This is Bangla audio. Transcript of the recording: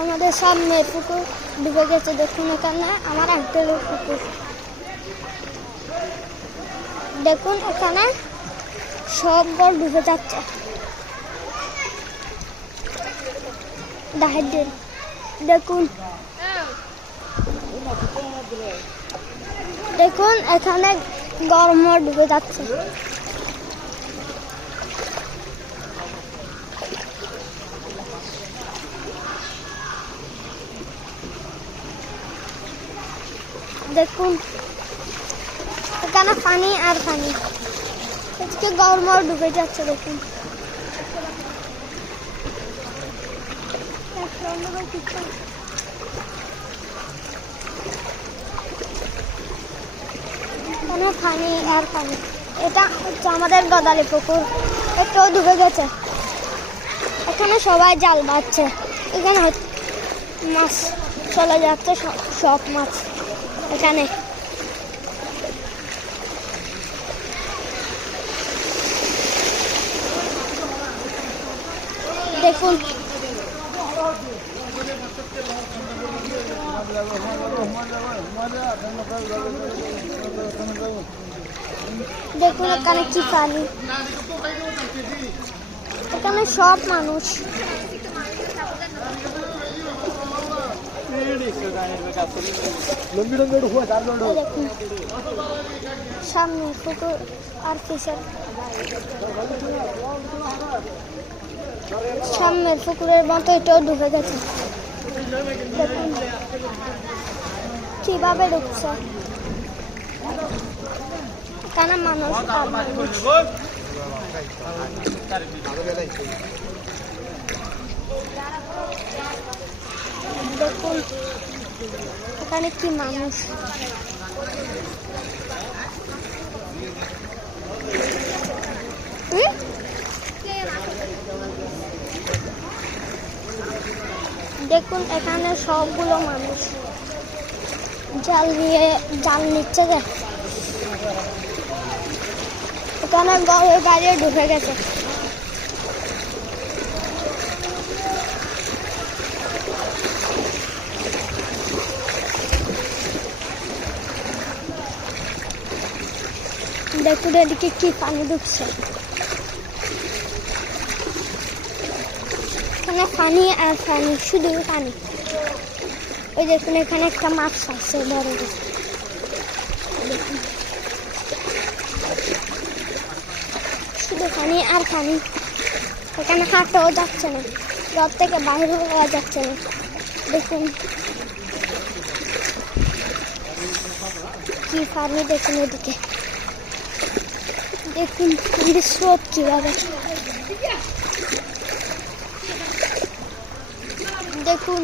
আমাদের সামনে পুকুর ডুবে গেছে। দেখুন এখানে আমার আঙ্কেলের পুকুর। দেখুন এখানে সব ঘর ডুবে যাচ্ছে। দেখুন দেখুন এখানে গরম ডুবে যাচ্ছে। দেখুন এখানে পানি আর পানি, আজকে গরম ডুবে যাচ্ছে। দেখুন এখানে পানি আর পানি। এটা হচ্ছে আমাদের গদালি পুকুর, একটু ডুবে গেছে। এখানে সবাই জাল বাঁধছে। এখানে মাছ চলে যাচ্ছে, সব মাছ এখানে। দেখুন দেখুন এখানে কি পানি, এখানে সব মানুষ। দেখুন সামনে পুকুর আর কিসের সামনের পুকুরের মতো এটাও ডুবে গেছে। দেখুন কিভাবে ঢুকছে, এখানে মানুষ আর মানুষ। দেখুন এখানে কি মানুষ। দেখুন এখানে সবগুলো মানুষ জাল নিচ্ছে যে। এখানে ঘরের বাইরে ঢুকে গেছে। দেখুন এদিকে কি পানি ঢুকছে, এখানে পানি আর পানি, শুধু পানি। ওই দেখুন এখানে একটা মাছ আছে বড়। দেখুন শুধু পানি আর পানি, এখানে হাঁটাও যাচ্ছে না, ঘর থেকে বাইরে হওয়া যাচ্ছে না। দেখুন কি পানি, দেখুন এদিকে দেখুন পানির স্রোত কিভাবে। দেখুন